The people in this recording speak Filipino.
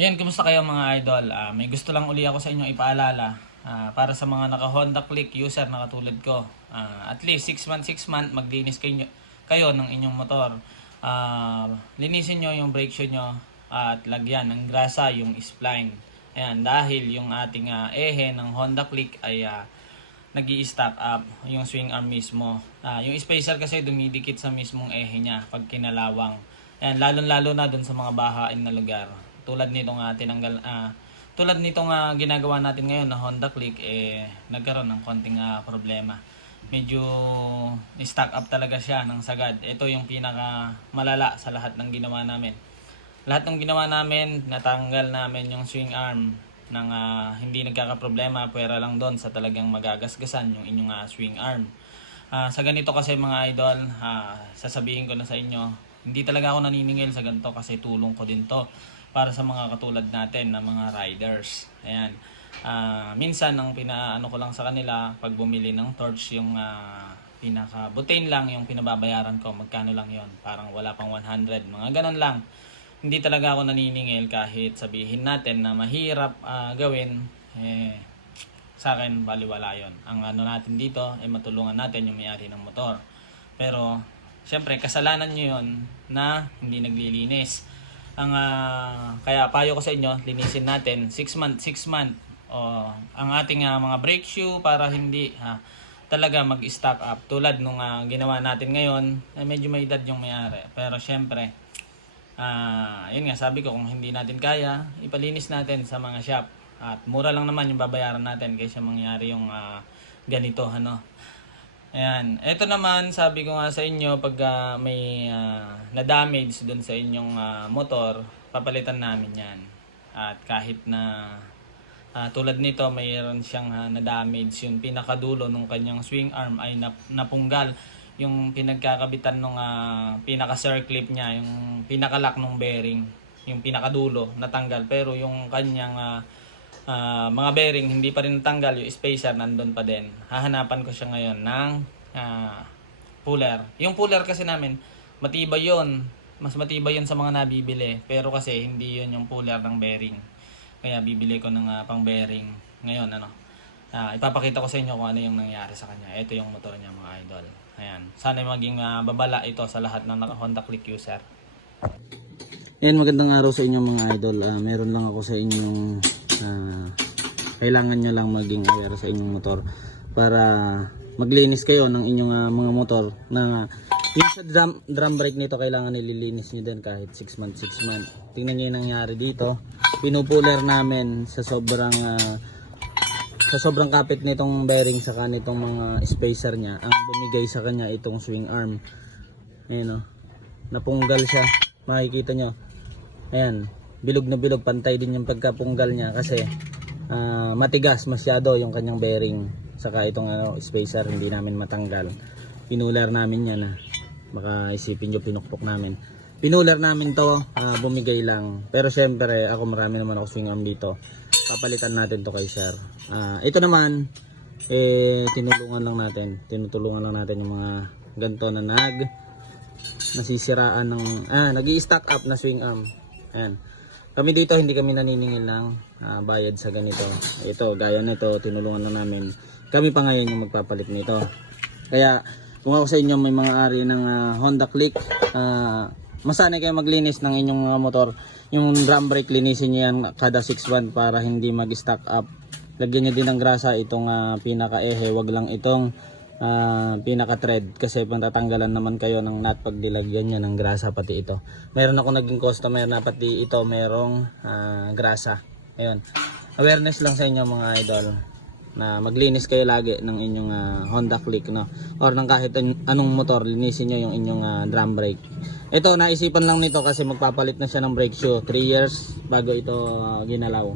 Yan, kumusta kayo mga idol? Ah, may gusto lang uli ako sa inyo ipaalala ah, para sa mga naka Honda Click user na katulad ko. Ah, at least 6 months, 6 months maglinis kayo, kayo ng inyong motor. Ah, linisin nyo yung brake shoe nyo at lagyan ng grasa yung spline. Ayan, dahil yung ating ah, ehe ng Honda Click ay ah, nag stack up yung swing arm mismo. Ah, yung spacer kasi dumidikit sa mismong ehe niya pag kinalawang. Ayan, lalong-lalo na dun sa mga bahain na lugar. Tulad nitong uh, tinanggal ah, tulad nitong ah, ginagawa natin ngayon na Honda Click eh nagkaroon ng konting ah, problema. Medyo stack up talaga siya ng sagad. Ito yung pinaka malala sa lahat ng ginawa namin. Lahat ng ginawa namin, natanggal namin yung swing arm ng ah, hindi nagkakaproblema, pwera lang doon sa talagang magagasgasan yung inyong ah, swing arm. Ah, sa ganito kasi mga idol, ah, sasabihin ko na sa inyo, hindi talaga ako naniningil sa ganito kasi tulong ko din to para sa mga katulad natin na mga riders. Ayan. Ah, minsan ang pinaano ko lang sa kanila pag bumili ng torch yung ah, pinaka butane lang yung pinababayaran ko magkano lang yon parang wala pang 100 mga ganun lang. Hindi talaga ako naniningil kahit sabihin natin na mahirap ah, gawin eh sa akin baliwala yon ang ano natin dito ay matulungan natin yung may-ari ng motor. Pero syempre kasalanan nyo yon na hindi naglilinis ang ah, kaya payo ko sa inyo linisin natin 6 month 6 month o ang ating ah, mga brake shoe para hindi ha talaga mag-stock up tulad nung ah, ginawa natin ngayon eh, medyo may edad yung may-ari pero syempre Ah, yun nga sabi ko kung hindi natin kaya, ipalinis natin sa mga shop. At mura lang naman yung babayaran natin kaysa mangyari yung ah, ganito ano. Ayan, ito naman sabi ko nga sa inyo pag ah, may ah, na-damage doon sa inyong ah, motor, papalitan namin 'yan. At kahit na ah, tulad nito mayroon siyang ah, na-damage. Yung pinakadulo ng kanyang swing arm ay nap- napunggal. Yung pinagkakabitan ng pinaka circlip niya, yung pinaka-lock ng bearing, yung pinakadulo natanggal. Pero yung kanyang ah, ah, mga bearing hindi pa rin natanggal, yung spacer nandun pa din. Hahanapan ko siya ngayon ng ah, puller. Yung puller kasi namin matibay yon mas matibay yun sa mga nabibili pero kasi hindi yun yung puller ng bearing. Kaya bibili ko ng ah, pang bearing ngayon ano. Ah, ipapakita ko sa inyo kung ano yung nangyari sa kanya. Ito yung motor niya mga idol. Ayan. Sana maging ah, babala ito sa lahat ng naka Honda Click user. Yan, magandang araw sa inyo mga idol. Ah, meron lang ako sa inyong ah, kailangan nyo lang maging aware sa inyong motor para maglinis kayo ng inyong ah, mga motor na yung sa drum, drum brake nito kailangan nililinis nyo din kahit 6 months 6 months. Tingnan nyo yung nangyari dito. Pinupuller namin sa sobrang ah, sa sobrang kapit nitong bearing saka nitong mga spacer niya ang bumigay sa kanya itong swing arm. Ayan o. Napunggal siya. Makikita nyo. Ayan. Bilog na bilog. Pantay din yung pagkapunggal niya kasi ah, matigas masyado yung kanyang bearing. Saka itong ano, spacer hindi namin matanggal. Pinular namin yan na. Baka isipin nyo pinukpok namin. Pinular namin to. ah, bumigay lang. Pero syempre ako marami naman ako swing arm dito. Papalitan natin to kay sir. Ah, ito naman eh tinulungan lang natin. Tinutulungan lang natin yung mga ganto na nag nasisiraan ng ah nag-i-stack up na swing arm. Ayan. Kami dito hindi kami naniningil ng ah, bayad sa ganito. Ito gaya nito tinulungan na namin. Kami pa ngayon yung magpapalit nito. Kaya kung ako sa inyo may mga ari ng ah, Honda Click, ah, masanay kayo maglinis ng inyong mga motor. Yung drum brake linisin niyo yan kada 6 month para hindi mag-stack up. Lagyan niyo din ng grasa itong ah, pinaka-ehe, wag lang itong ah, pinaka-thread kasi patatanggalan naman kayo ng nut pag dilagyan niya ng grasa pati ito. Meron ako naging customer na pati ito merong ah, grasa. Ayun. Awareness lang sa inyo mga idol na maglinis kayo lagi ng inyong ah, Honda Click no or ng kahit an- anong motor linisin niyo yung inyong ah, drum brake ito naisipan lang nito kasi magpapalit na siya ng brake shoe 3 years bago ito ah, ginalaw